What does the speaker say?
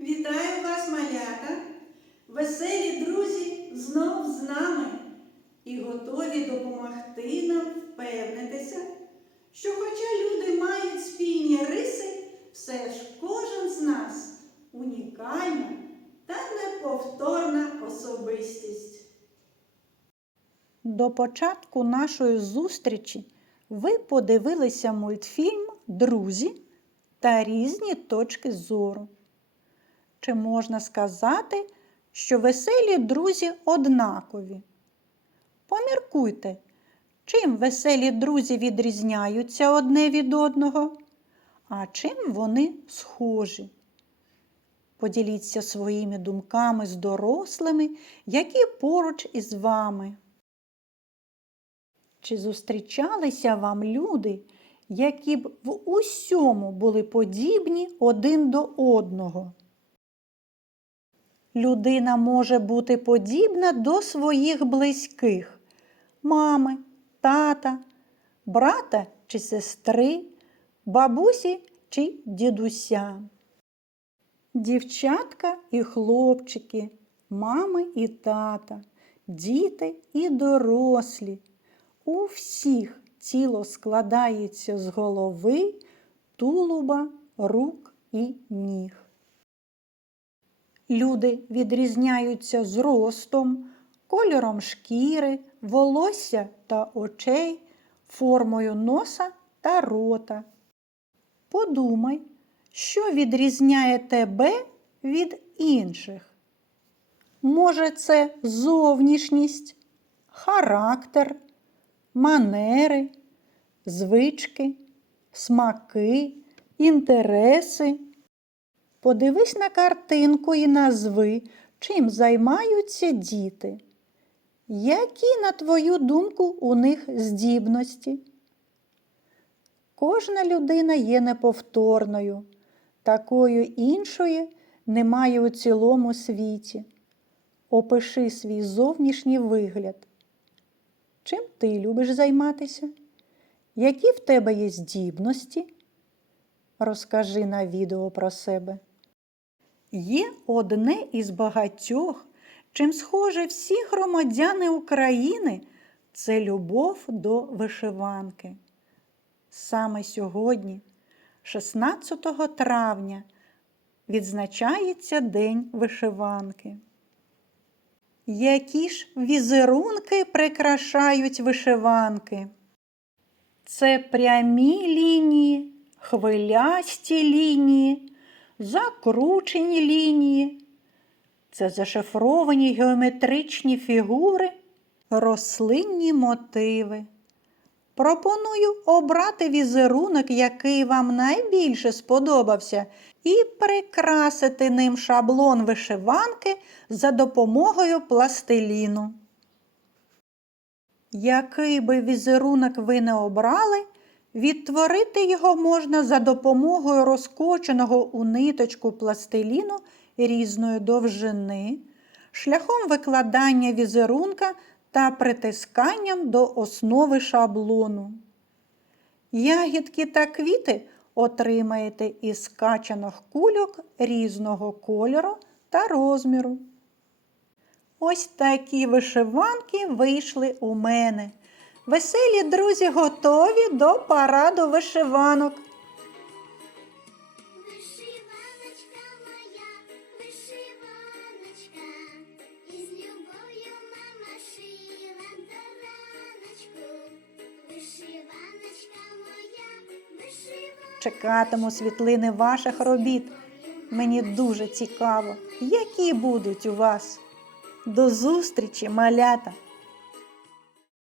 Вітаю вас, малята! Веселі друзі знов з нами і готові допомогти нам впевнитися, що хоча люди мають спільні риси, все ж кожен з нас унікальна та неповторна особистість. До початку нашої зустрічі ви подивилися мультфільм Друзі та різні точки зору. Чи можна сказати, що веселі друзі однакові? Поміркуйте, чим веселі друзі відрізняються одне від одного, а чим вони схожі. Поділіться своїми думками з дорослими, які поруч із вами. Чи зустрічалися вам люди, які б в усьому були подібні один до одного? Людина може бути подібна до своїх близьких мами, тата, брата чи сестри, бабусі чи дідуся. Дівчатка і хлопчики, мами і тата, діти і дорослі. У всіх тіло складається з голови, тулуба, рук і ніг. Люди відрізняються зростом, кольором шкіри, волосся та очей, формою носа та рота. Подумай, що відрізняє тебе від інших. Може, це зовнішність, характер, манери, звички, смаки, інтереси. Подивись на картинку і назви, чим займаються діти. Які, на твою думку, у них здібності? Кожна людина є неповторною, такою іншої немає у цілому світі. Опиши свій зовнішній вигляд. Чим ти любиш займатися? Які в тебе є здібності? Розкажи на відео про себе. Є одне із багатьох, чим схожі всі громадяни України це любов до вишиванки. Саме сьогодні, 16 травня, відзначається День вишиванки. Які ж візерунки прикрашають вишиванки? Це прямі лінії, хвилясті лінії, закручені лінії. Це зашифровані геометричні фігури, рослинні мотиви. Пропоную обрати візерунок, який вам найбільше сподобався, і прикрасити ним шаблон вишиванки за допомогою пластиліну. Який би візерунок ви не обрали, відтворити його можна за допомогою розкоченого у ниточку пластиліну різної довжини, шляхом викладання візерунка та притисканням до основи шаблону. Ягідки та квіти отримаєте із скачаних кульок різного кольору та розміру. Ось такі вишиванки вийшли у мене. Веселі друзі готові до параду вишиванок. Вишиваночка моя, вишиваночка, із любов'ю мама шила до раночку. Вишиваночка моя, вишиваночка. Чекатиму світлини ваших робіт. Мені дуже цікаво, які будуть у вас. До зустрічі, малята!